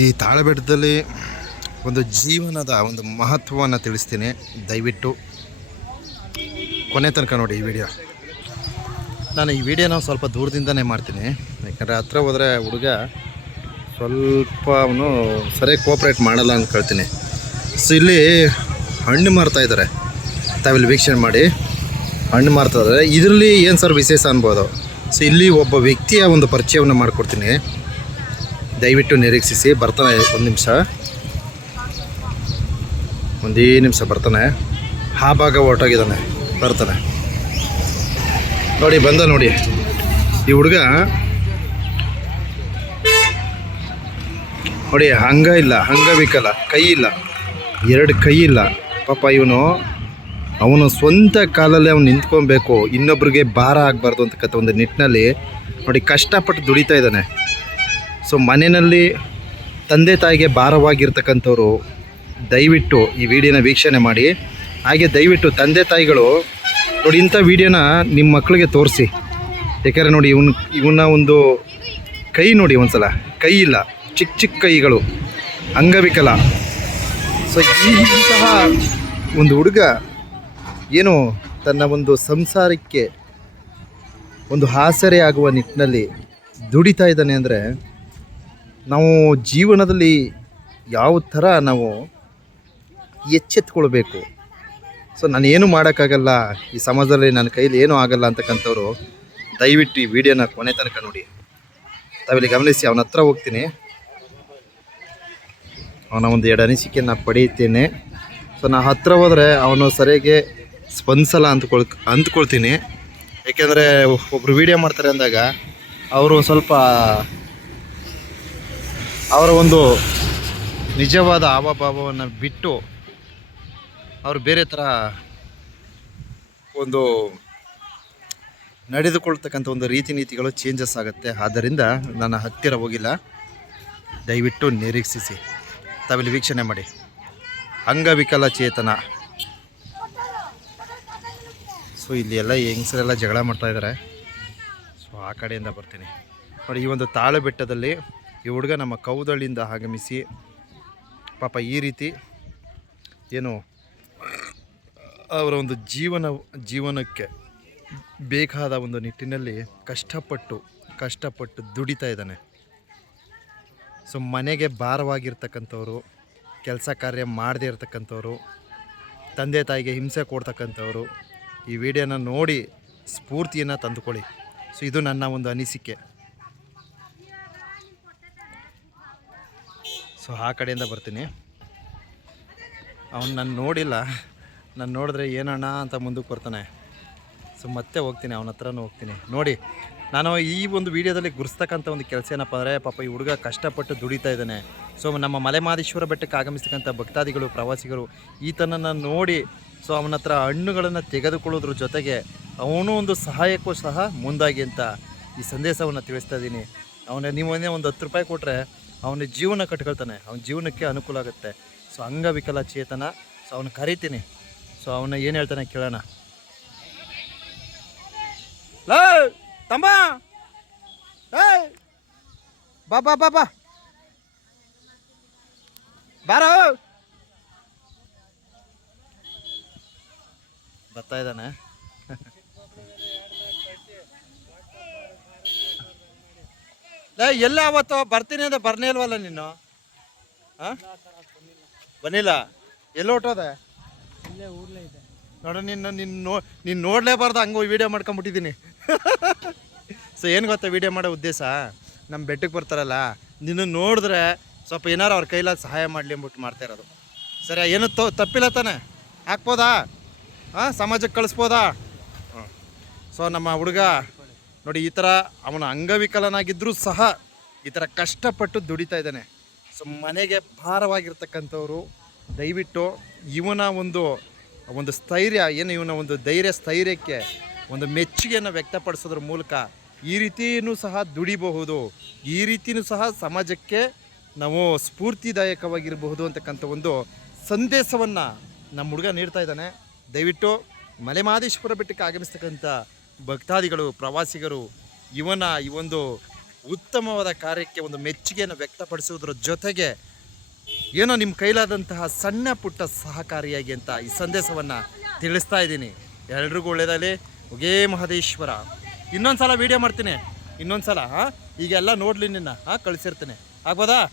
ಈ ತಾಳಬೆಟ್ಟದಲ್ಲಿ ಒಂದು ಜೀವನದ ಒಂದು ಮಹತ್ವವನ್ನು ತಿಳಿಸ್ತೀನಿ. ದಯವಿಟ್ಟು ಕೊನೆ ತನಕ ನೋಡಿ ಈ ವಿಡಿಯೋ. ನಾನು ಈ ವಿಡಿಯೋನ ಸ್ವಲ್ಪ ದೂರದಿಂದನೇ ಮಾಡ್ತೀನಿ. ಯಾಕಂದರೆ ಹತ್ರ ಹೋದರೆ ಹುಡುಗ ಸ್ವಲ್ಪ ಅವನು ಸರಿಯಾಗಿ ಕೋಪ್ರೇಟ್ ಮಾಡಲ್ಲ ಅಂತ ಕೇಳ್ತೀನಿ. ಸೊ ಇಲ್ಲಿ ಹಣ್ಣು ಮಾರ್ತಾ ಇದ್ದಾರೆ. ತಾವಿಲ್ಲಿ ವೀಕ್ಷಣೆ ಮಾಡಿ. ಹಣ್ಣು ಮಾರ್ತಾ ಇದ್ದಾರೆ. ಇದರಲ್ಲಿ ಏನು ಸರ್ ವಿಶೇಷ ಅನ್ಬೋದು? ಸೊ ಇಲ್ಲಿ ಒಬ್ಬ ವ್ಯಕ್ತಿಯ ಒಂದು ಪರಿಚಯವನ್ನು ಮಾಡಿಕೊಡ್ತೀನಿ. ದಯವಿಟ್ಟು ನಿರೀಕ್ಷಿಸಿ, ಬರ್ತಾನೆ ಒಂದು ನಿಮಿಷ. ಒಂದೇ ನಿಮಿಷ ಬರ್ತಾನೆ. ಆ ಭಾಗ ಹೊರಟೋಗಿದ್ದಾನೆ, ಬರ್ತಾನೆ. ನೋಡಿ, ಬಂದ ನೋಡಿ. ಈ ಹುಡುಗ, ನೋಡಿ, ಹಂಗ ಇಲ್ಲ ಅಂಗವಿಕಲ ಕೈ ಇಲ್ಲ. ಎರಡು ಕೈ ಇಲ್ಲ. ಪಾಪ ಇವನು, ಅವನು ಸ್ವಂತ ಕಾಲಲ್ಲಿ ಅವನು ನಿಂತ್ಕೊಬೇಕು, ಇನ್ನೊಬ್ರಿಗೆ ಭಾರ ಆಗಬಾರ್ದು ಅಂತಕ್ಕಂಥ ಒಂದು ನಿಟ್ಟಿನಲ್ಲಿ ನೋಡಿ, ಕಷ್ಟಪಟ್ಟು ದುಡಿತಾ ಇದ್ದಾನೆ. ಸೊ ಮನೆಯಲ್ಲಿ ತಂದೆ ತಾಯಿಗೆ ಭಾರವಾಗಿರ್ತಕ್ಕಂಥವ್ರು, ದಯವಿಟ್ಟು ಈ ವಿಡಿಯೋನ ವೀಕ್ಷಣೆ ಮಾಡಿ. ಹಾಗೆ ದಯವಿಟ್ಟು ತಂದೆ ತಾಯಿಗಳು, ನೋಡಿ ಇಂಥ ವಿಡಿಯೋನ ನಿಮ್ಮ ಮಕ್ಕಳಿಗೆ ತೋರಿಸಿ. ಯಾಕಂದರೆ ನೋಡಿ ಇವನ್, ಇವನ್ನ ಒಂದು ಕೈ ನೋಡಿ ಒಂದ್ಸಲ. ಕೈ ಇಲ್ಲ, ಚಿಕ್ಕ ಚಿಕ್ಕ ಕೈಗಳು, ಅಂಗವಿಕಲ. ಸೊ ಇಂತಹ ಒಂದು ಹುಡುಗ ಏನು ತನ್ನ ಒಂದು ಸಂಸಾರಕ್ಕೆ ಒಂದು ಆಸರೆ ಆಗುವ ನಿಟ್ಟಿನಲ್ಲಿ ದುಡಿತಾ ಇದ್ದಾನೆ ಅಂದರೆ ನಾವು ಜೀವನದಲ್ಲಿ ಯಾವ ಥರ ನಾವು ಎಚ್ಚೆತ್ಕೊಳ್ಬೇಕು? ಸೊ, ನಾನು ಏನು ಮಾಡೋಕ್ಕಾಗಲ್ಲ, ಈ ಸಮಾಜದಲ್ಲಿ ನನ್ನ ಕೈಲಿ ಏನೂ ಆಗಲ್ಲ ಅಂತಕ್ಕಂಥವ್ರು, ದಯವಿಟ್ಟು ಈ ವಿಡಿಯೋನ ಕೊನೆ ತನಕ ನೋಡಿ. ತಾವಿಲ್ಲಿ ಗಮನಿಸಿ, ಅವನ ಹತ್ರ ಹೋಗ್ತೀನಿ. ಅವನ ಒಂದು ಎರಡು ಅನಿಸಿಕೆಯನ್ನು ಪಡೆಯುತ್ತೇನೆ. ಸೊ ನಾನು ಹತ್ರ ಹೋದರೆ ಅವನು ಸರಿಯಾಗಿ ಸ್ಪಂದಿಸಲ್ಲ ಅಂದ್ಕೊಳ್ ಅಂದ್ಕೊಳ್ತೀನಿ ಏಕೆಂದರೆ ಒಬ್ಬರು ವಿಡಿಯೋ ಮಾಡ್ತಾರೆ ಅಂದಾಗ, ಅವರು ಸ್ವಲ್ಪ ಅವರ ಒಂದು ನಿಜವಾದ ಹಾವಭಾವವನ್ನು ಬಿಟ್ಟು ಅವರು ಬೇರೆ ಥರ ಒಂದು ನಡೆದುಕೊಳ್ತಕ್ಕಂಥ ಒಂದು ರೀತಿ ನೀತಿಗಳು ಚೇಂಜಸ್ ಆಗುತ್ತೆ. ಆದ್ದರಿಂದ ನನ್ನ ಹತ್ತಿರ ಹೋಗಿಲ್ಲ. ದಯವಿಟ್ಟು ನಿರೀಕ್ಷಿಸಿ. ತಾವಿಲ್ಲಿ ವೀಕ್ಷಣೆ ಮಾಡಿ. ಅಂಗವಿಕಲ ಚೇತನ ಸೊ ಇಲ್ಲಿ ಎಲ್ಲ ಹೆಂಗಸರೆಲ್ಲ ಜಗಳ ಮಾಡ್ತಾ ಇದ್ದಾರೆ ಸೊ ಆ ಕಡೆಯಿಂದ ಬರ್ತೀನಿ. ನೋಡಿ, ಈ ಒಂದು ತಾಳೆ ಬೆಟ್ಟದಲ್ಲಿ ಈ ಹುಡುಗ ನಮ್ಮ ಕೌದಳ್ಳಿಯಿಂದ ಆಗಮಿಸಿ ಪಾಪ ಈ ರೀತಿ ಏನು, ಅವರ ಒಂದು ಜೀವನ, ಜೀವನಕ್ಕೆ ಬೇಕಾದ ಒಂದು ನಿಟ್ಟಿನಲ್ಲಿ ಕಷ್ಟಪಟ್ಟು ಕಷ್ಟಪಟ್ಟು ದುಡಿತಾ ಇದ್ದಾನೆ. ಸೊ, ಮನೆಗೆ ಭಾರವಾಗಿರ್ತಕ್ಕಂಥವ್ರು, ಕೆಲಸ ಕಾರ್ಯ ಮಾಡದೇ ಇರ್ತಕ್ಕಂಥವ್ರು, ತಂದೆ ತಾಯಿಗೆ ಹಿಂಸೆ ಕೊಡ್ತಕ್ಕಂಥವ್ರು, ಈ ವಿಡಿಯೋನ ನೋಡಿ ಸ್ಫೂರ್ತಿಯನ್ನು ತಂದುಕೊಳ್ಳಿ. ಸೊ, ಇದು ನನ್ನ ಒಂದು ಅನಿಸಿಕೆ. ಸೊ, ಆ ಕಡೆಯಿಂದ ಬರ್ತೀನಿ. ಅವನು ನಾನು ನೋಡಿಲ್ಲ. ನಾನು ನೋಡಿದ್ರೆ ಏನಣ್ಣ ಅಂತ ಮುಂದಕ್ಕೆ ಬರ್ತಾನೆ. ಸೊ, ಮತ್ತೆ ಹೋಗ್ತೀನಿ, ಅವನ ಹತ್ರನೂ ಹೋಗ್ತೀನಿ. ನೋಡಿ, ನಾನು ಈ ಒಂದು ವಿಡಿಯೋದಲ್ಲಿ ಗುರ್ಸ್ತಕ್ಕಂಥ ಒಂದು ಕೆಲಸ ಏನಪ್ಪ ಅಂದರೆ, ಪಾಪ ಈ ಹುಡುಗ ಕಷ್ಟಪಟ್ಟು ದುಡಿತಾ ಇದ್ದಾನೆ. ಸೊ, ನಮ್ಮ ಮಲೆಮಾದೇಶ್ವರ ಬೆಟ್ಟಕ್ಕೆ ಆಗಮಿಸ್ತಕ್ಕಂಥ ಭಕ್ತಾದಿಗಳು, ಪ್ರವಾಸಿಗರು, ಈತನನ್ನು ನೋಡಿ, ಸೊ, ಅವನ ಹತ್ರ ಹಣ್ಣುಗಳನ್ನು ತೆಗೆದುಕೊಳ್ಳೋದ್ರ ಜೊತೆಗೆ ಅವನು ಒಂದು ಸಹಾಯಕ್ಕೂ ಸಹ ಮುಂದಾಗಿ ಅಂತ ಈ ಸಂದೇಶವನ್ನು ತಿಳಿಸ್ತಾ ಇದ್ದೀನಿ. ಅವನ, ನೀವು ಒಂದು ಹತ್ತು ರೂಪಾಯಿ ಕೊಟ್ಟರೆ ಅವನ ಜೀವನ ಕಟ್ಕೊಳ್ತಾನೆ. ಅವನ ಜೀವನಕ್ಕೆ ಅನುಕೂಲ ಆಗುತ್ತೆ. ಸೊ ಅಂಗವಿಕಲ ಚೇತನ. ಸೊ ಅವನು ಕರಿತೀನಿ. ಸೊ ಅವನ ಏನು ಹೇಳ್ತಾನೆ ಕೇಳೋಣ. ಲೋ ತಮ್ಮ ಬಾ ಬಾ ಬಾ ಬಾ. ಬಾರೋ. ಬರ್ತಾ ಇದ್ದಾನೆ. ಲೇ ಎಲ್ಲ ಅವತ್ತು ಬರ್ತೀನಿ ಅಂದ್ರೆ ಬರ್ನೇ ಇಲ್ವಲ್ಲ ನೀನು? ಆ? ಬನ್ನಿಲ್ಲ ಎಲ್ಲಿ ಹೊಟ್ಟೋದೆ ಇಲ್ಲೇ ಊರ್ಲೇ ಇದೆ. ನೋಡು ನಿನ್ನ ನಿನ್ನ ನೋ ನೀನು ನೋಡಲೇಬಾರ್ದು ಹಂಗೆ ವೀಡಿಯೋ ಮಾಡ್ಕೊಂಬಿಟ್ಟಿದ್ದೀನಿ ಸೊ ಏನು ಗೊತ್ತಾ ವೀಡಿಯೋ ಮಾಡೋ ಉದ್ದೇಶ? ನಮ್ಮ ಬೆಟ್ಟಕ್ಕೆ ಬರ್ತಾರಲ್ಲ ನಿನ್ನ ನೋಡಿದ್ರೆ ಸ್ವಲ್ಪ ಏನಾರು ಅವ್ರ ಕೈಲಾದ ಸಹಾಯ ಮಾಡಲಿ ಅಂದ್ಬಿಟ್ಟು ಮಾಡ್ತಾ ಇರೋದು. ಸರಿ ಏನು ತೊ ತಪ್ಪಿಲ್ಲ ತಾನೆ? ಹಾಕ್ಬೋದಾ? ಹಾಂ ಸಮಾಜಕ್ಕೆ ಕಳಿಸ್ಬೋದಾ? ಹ್ಞೂ ಸೊ ನಮ್ಮ ಹುಡುಗ ನೋಡಿ, ಈ ಥರ ಅವನ ಅಂಗವಿಕಲನಾಗಿದ್ದರೂ ಸಹ ಈ ಥರ ಕಷ್ಟಪಟ್ಟು ದುಡಿತಾ ಇದ್ದಾನೆ. ಸೊ, ಮನೆಗೆ ಭಾರವಾಗಿರ್ತಕ್ಕಂಥವ್ರು, ದಯವಿಟ್ಟು ಇವನ ಒಂದು ಒಂದು ಸ್ಥೈರ್ಯ, ಏನು ಇವನ ಒಂದು ಧೈರ್ಯ, ಸ್ಥೈರ್ಯಕ್ಕೆ ಒಂದು ಮೆಚ್ಚುಗೆಯನ್ನು ವ್ಯಕ್ತಪಡಿಸೋದ್ರ ಮೂಲಕ ಈ ರೀತಿಯೂ ಸಹ ದುಡಿಬಹುದು. ಈ ರೀತಿಯೂ ಸಹ ಸಮಾಜಕ್ಕೆ ನಾವು ಸ್ಫೂರ್ತಿದಾಯಕವಾಗಿರಬಹುದು ಅಂತಕ್ಕಂಥ ಒಂದು ಸಂದೇಶವನ್ನು ನಮ್ಮ ಹುಡುಗ ನೀಡ್ತಾ ಇದ್ದಾನೆ. ದಯವಿಟ್ಟು ಮಲೆಮಾದೇಶ್ವರ ಬೆಟ್ಟಕ್ಕೆ ಆಗಮಿಸ್ತಕ್ಕಂಥ ಭಕ್ತಾದಿಗಳು, ಪ್ರವಾಸಿಗರು, ಇವನ ಈ ಒಂದು ಉತ್ತಮವಾದ ಕಾರ್ಯಕ್ಕೆ ಒಂದು ಮೆಚ್ಚುಗೆಯನ್ನು ವ್ಯಕ್ತಪಡಿಸುವುದರ ಜೊತೆಗೆ ಏನೋ ನಿಮ್ಮ ಕೈಲಾದಂತಹ ಸಣ್ಣ ಪುಟ್ಟ ಸಹಕಾರಿಯಾಗಿ ಅಂತ ಈ ಸಂದೇಶವನ್ನು ತಿಳಿಸ್ತಾ ಇದ್ದೀನಿ. ಎಲ್ರಿಗೂ ಒಳ್ಳೆಯದಲ್ಲಿ ಒಗೇ ಮಹದೇಶ್ವರ. ಇನ್ನೊಂದು ಸಲ ವೀಡಿಯೋ ಮಾಡ್ತೀನಿ. ಇನ್ನೊಂದು ಸಲ ಹಾಂ ಈಗೆಲ್ಲ ನೋಡಲಿ ನಿನ್ನ, ಹಾಂ? ಕಳಿಸಿರ್ತೀನಿ. ಆಗ್ಬೋದಾ?